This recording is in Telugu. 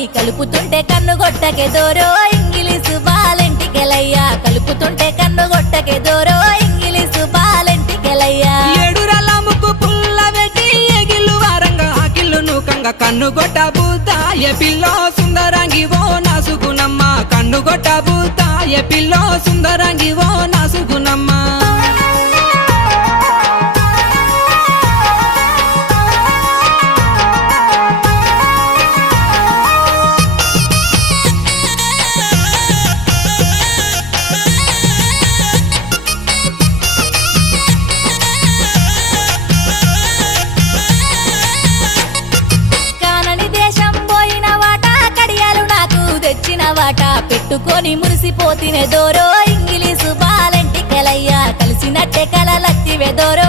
పోరి కలుపుతుంటే కన్ను గొట్టకే దోరో ఇంగిలీసు బాలెంటికెలయ్యా కలుపుతుంటే కన్ను గొట్టకే దోరో ఇంగిలీసు బాలెంటికెలయ్యా ఏడురల ముక్కు పుల్ల పెట్టి ఎగిల్లు వారంగా ఆకిల్లు నూకంగా కన్ను గొట్ట బూత ఏ పిల్లో సుందరంగి ఓ నాసుగునమ్మ కన్ను గొట్ట బూత ఏ పిల్లో సుందరంగి ఓ నాసుగునమ్మ వాట పెట్టుకొని మురిసిపోతినే దోరో ఇంగిలీసు బాలెంటికెలయ్యా కలిసినట్టే కలలత్తివే దోరో